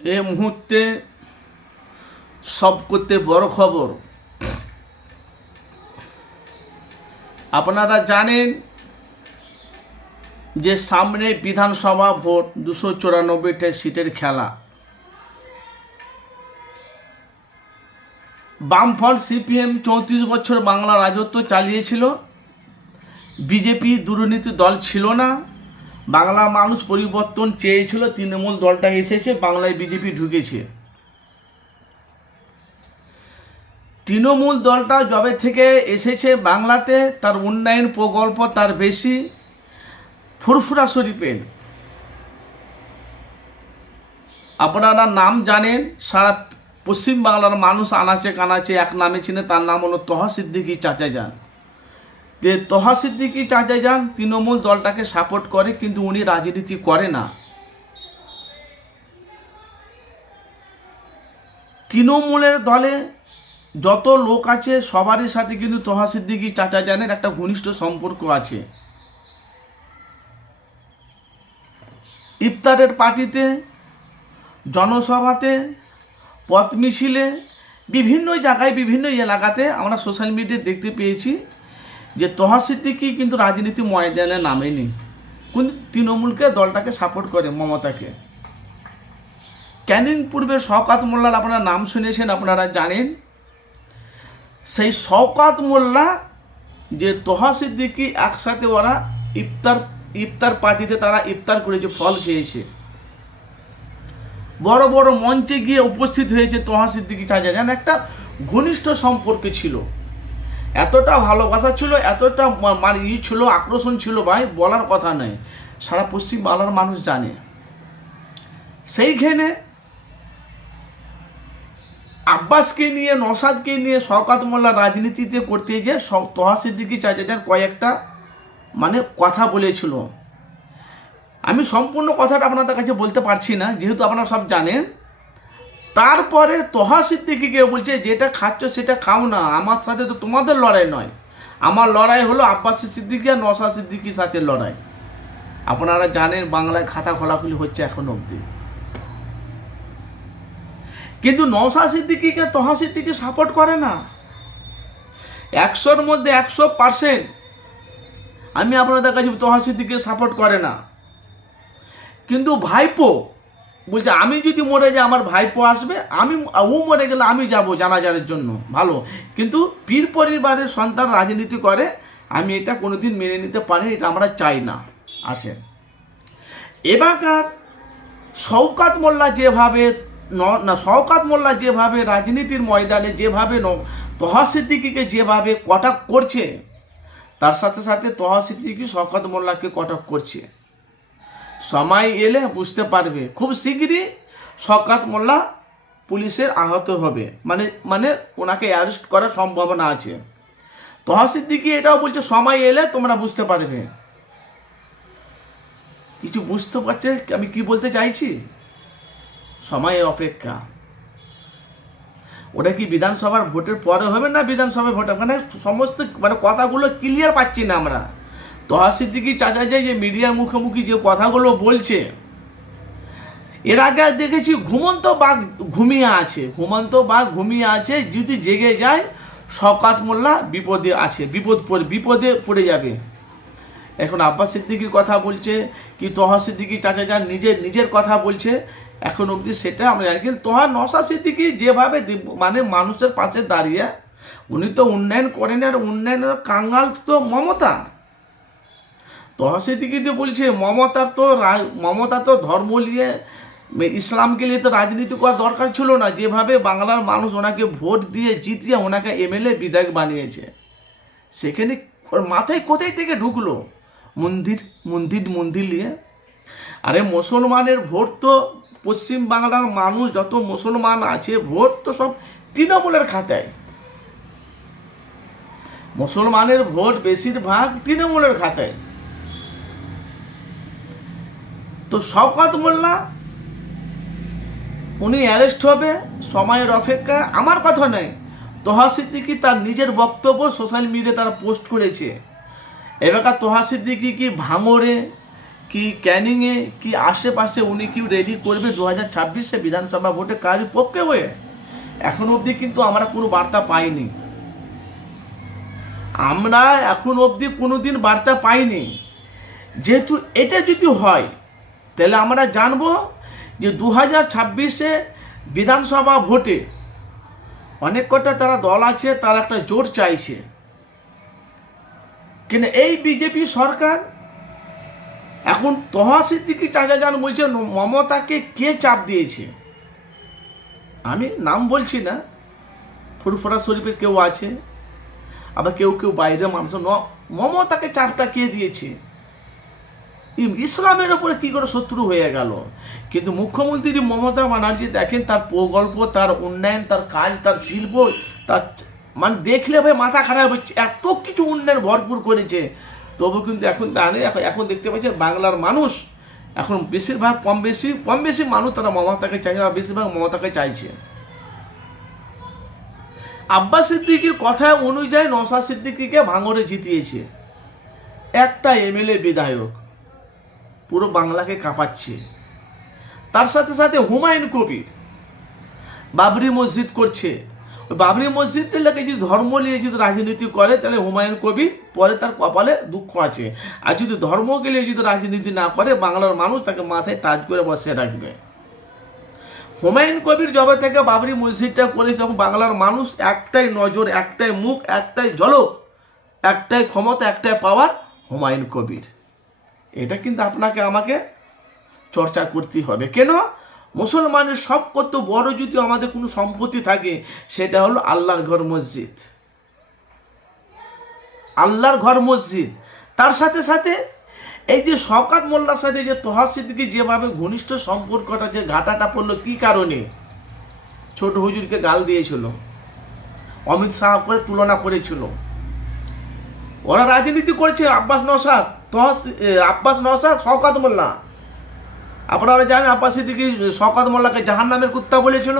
এই মুহূর্তে সব করতে বড় খবর, আপনারা জানেন যে সামনে বিধানসভা ভোট, 294টা সিটের খেলা। বামফ্রন্ট সিপিএম 34 বছর বাংলা রাজত্ব চালিয়েছিল। বিজেপি দুর্নীতি দল ছিল না, বাংলার মানুষ পরিবর্তন চেয়েছিল। তৃণমূল দলটা এসেছে, বাংলায় বিজেপি ঢুকেছে। তৃণমূল দলটা যবে থেকে এসেছে বাংলাতে, তার উন্নয়ন প্রকল্প তার বেশি। ফুরফুরা শরীফের আপনারা নাম জানেন, সারা পশ্চিমবাংলার মানুষ আনাচে কানাচে এক নামে চিনে, তার নাম হলো তোহা সিদ্দিকী চাচা যান। যে তোহা সিদ্দিকী চাচা যান তৃণমূল দলটাকে সাপোর্ট করে, কিন্তু উনি রাজনীতি করে না। তৃণমূলের দলে যত লোক আছে সবারই সাথে কিন্তু তোহা সিদ্দিকী চাচা জানের একটা ঘনিষ্ঠ সম্পর্ক আছে। ইফতারের পার্টিতে, জনসভাতে, পথ মিছিলে, বিভিন্ন জায়গায় বিভিন্ন এলাকাতে আমরা সোশ্যাল মিডিয়ায় দেখতে পেয়েছি যে তোহা সিদ্দিকী কিন্তু রাজনীতি ময়দানে নামেনি, কিন্তু তৃণমূলকে দলটাকে সাপোর্ট করে, মমতাকে। ক্যানিং পূর্বের শওকত মোল্লার আপনারা নাম শুনেছেন, আপনারা জানেন। সেই শওকত মোল্লা যে তোহা সিদ্দিকী একসাথে ওরা ইফতার পার্টিতে তারা ইফতার করেছে, ফল খেয়েছে, বড় বড় মঞ্চে গিয়ে উপস্থিত হয়েছে তোহা সিদ্দিকী চাচা যান। একটা ঘনিষ্ঠ সম্পর্ক ছিল, এতটা ভালোবাসা ছিল, এতটা মানে ছিল, আকর্ষণ ছিল ভাই, বলার কথা নয়। সারা পশ্চিম বাংলার মানুষ জানে। সেইখানে আব্বাসকে নিয়ে, নওশাদকে নিয়ে শওকত মোল্লা রাজনীতিতে করতে গিয়ে তোহা সিদ্দিকী চাচা যান কয়েকটা মানে কথা বলেছিল। আমি সম্পূর্ণ কথাটা আপনাদের কাছে বলতে পারছি না, যেহেতু আপনারা সব জানেন। তারপরে তোহা সিদ্দিকীকে বলছে, যেটা খাচ্ছ সেটা খাও না, আমার সাথে তো তোমাদের লড়াই নয়, আমার লড়াই হলো আব্বাস সিদ্দিকী আর নওশাদ সিদ্দিকীর সাথে লড়াই। আপনারা জানেন বাংলায় খাতা খোলাখুলি হচ্ছে এখন অবধি, কিন্তু নওশাদ সিদ্দিকীকে তোহা সিদ্দিকী সাপোর্ট করে না। 100-র মধ্যে 100% আমি আপনাদের কাছে তোহা সিদ্দিকীকে সাপোর্ট করে না। কিন্তু ভাইপো বলছে, আমি যদি মরে যাই আমার ভাইপো আসবে, ও মরে গেলে আমি যাব জানাজারের জন্য, ভালো। কিন্তু পীর পরিবারের সন্তান রাজনীতি করে, আমি এটা কোনোদিন মেনে নিতে পারি, এটা আমরা চাই না। আসেন, এবারকার শওকত মোল্লা যেভাবে রাজনীতির ময়দানে যেভাবে তোহা সিদ্দিকীকে যেভাবে কটাক্ষ করছে, তার সাথে সাথে তোহা সিদ্দিকী শওকত মোল্লাকে কটাক্ষ করছে। সময় এলে বুঝতে পারবে, খুব শীঘ্রই শওকত মোল্লা পুলিশের আহত হবে, মানে ওনাকে অ্যারেস্ট করার সম্ভাবনা আছে। তোহা সিদ্দিকী এটাও বলছে, সময় এলে তোমরা বুঝতে পারবে। কিছু বুঝতে পারছে আমি কি বলতে চাইছি? সময়ের অপেক্ষা। ওটা কি বিধানসভার ভোটের পরে হবে না বিধানসভার ভোটে? মানে সমস্ত কথাগুলো ক্লিয়ার পাচ্ছি না আমরা। তোহা সিদ্দিকী চাচা যে মিডিয়ার মুখোমুখি যে কথাগুলো বলছে, এর আগে দেখেছি ঘুমন্ত বাঘ ঘুমিয়ে আছে, যদি জেগে যায় শওকত মোল্লা বিপদে পড়ে যাবে। এখন আব্বাস সিদ্দিকীর কথা বলছে কি তোহা সিদ্দিকী চাচা যান নিজের কথা বলছে, এখন অবধি সেটা আমরা জানি। কিন্তু নওশাদ সিদ্দিকী যেভাবে মানে মানুষের পাশে দাঁড়িয়ে, উনি তো উন্নয়ন করেন, আর উন্নয়নের কাঙ্গাল তো মমতা। তোহা সিদ্দিকী তো বলছে মমতা তো ধর্ম নিয়ে, ইসলামকে নিয়ে তো রাজনীতি করার দরকার ছিল না। যেভাবে বাংলার মানুষ ওনাকে ভোট দিয়ে জিতিয়ে ওনাকে এমএলএ বিধায়ক বানিয়েছে, সেখানে ওর মাথায় কোথায় থেকে ঢুকলো মন্দির নিয়ে? আরে মুসলমানের ভোট তো, পশ্চিম বাংলার মানুষ যত মুসলমান আছে ভোট তো সব তৃণমূলের খাতায়। মুসলমানের ভোট বেশিরভাগ তৃণমূলের খাতায়। তো শওকত মোল্লা উনি অ্যারেস্ট হবে, সময়ের অপেক্ষা। আমার কথা নয়, তোহা সিদ্দিকী তার নিজের বক্তব্য সোশ্যাল মিডিয়ায় তারা পোস্ট করেছে। এবার তোহা সিদ্দিকী কি ভাঙড়ে কি ক্যানিংয়ে কি আশেপাশে উনি কি রেডি করবে 2026-এ বিধানসভা ভোটে কার পক্ষে হয়ে? এখন অবধি কিন্তু আমরা কোনো বার্তা পাইনি। আমরা এখন অবধি কোনোদিন বার্তা পাইনি। যেহেতু এটা যদি হয় তাহলে আমরা জানবো যে 2026-এ বিধানসভা ভোটে অনেক কটা তারা দল আছে, তারা একটা জোর চাইছে। কিন্তু এই বিজেপি সরকার এখন তহা সিদ্দিকী চাচা যান বলছে মমতাকে কে চাপ দিয়েছে। আমি নাম বলছি না, ফুরফুরা শরীফে কেউ আছে, আবার কেউ কেউ বাইরের মানুষ। মমতাকে চাপটা কে দিয়েছে? ইসলামের ওপরে কি করে শত্রু হয়ে গেল? কিন্তু মুখ্যমন্ত্রী মমতা ব্যানার্জি দেখেন তার প্রকল্প, তার উন্নয়ন, তার কাজ, তার শিল্প, তার মানে দেখলে ভাই মাথা খারাপ হচ্ছে, এত কিছু উন্নয়ন ভরপুর করেছে। তবু কিন্তু এখন দেখতে পাচ্ছেন বাংলার মানুষ এখন বেশিরভাগ কম বেশি মানুষ তারা মমতাকে চাইছে, আর বেশিরভাগ মমতাকে চাইছে। আব্বাস সিদ্দিকীর কথা অনুযায়ী নওশাদ সিদ্দিকীকে ভাঙড়ে জিতিয়েছে একটা এমএলএ বিধায়ক, পুরো বাংলাকে কাঁপাচ্ছে। তার সাথে সাথে হুমায়ুন কবির বাবরি মসজিদ করছে। ওই বাবরি মসজিদের লোকে যদি ধর্ম নিয়ে যদি রাজনীতি করে তাহলে হুমায়ুন কবির পরে তার কপালে দুঃখ আছে। আর যদি ধর্মকে নিয়ে যদি রাজনীতি না করে বাংলার মানুষ তাকে মাথায় তাজ করে বসে রাখবে। হুমায়ুন কবির যবে থেকে বাবরি মসজিদটা করেছে তখন বাংলার মানুষ একটাই নজর, একটাই মুখ, একটাই ঝলক, একটাই ক্ষমতা, একটাই পাওয়ার, হুমায়ুন কবির। এটা কিন্তু আপনাকে আমাকে চর্চা করতে হবে। কেন? মুসলমানের সব কত বড় যদি আমাদের কোনো সম্পত্তি থাকে সেটা হলো আল্লাহর ঘর মসজিদ। আল্লাহর ঘর মসজিদ। তার সাথে সাথে এই যে শওকত মোল্লার সাথে যে তহা সিদ্দিকী যেভাবে ঘনিষ্ঠ সম্পর্কটা যে ঘাটাটা পড়লো কি কারণে? ছোট হুজুরকে গাল দিয়েছিল, অমিত শাহ করে তুলনা করেছিল। ওরা রাজনীতি করেছে আব্বাস নওশাদ শওকত মোল্লা। আপনারা জানেন আব্বাস সিদ্দিকী শওকত মোল্লাকে জাহান্নামের কুত্তা বলেছিল।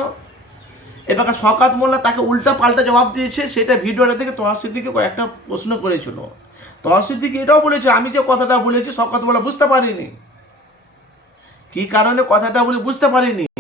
এবার শওকত মোল্লা তাকে উল্টা পাল্টা জবাব দিয়েছে। সেটা ভিডিওটা দেখে তহা সিদ্দিকী কয়েকটা প্রশ্ন করেছিল। তহা সিদ্দিকী এটাও বলেছে আমি যে কথাটা বলেছি শওকত মোল্লা বুঝতে পারিনি। কি কারণে কথাটা বলে বুঝতে পারিনি।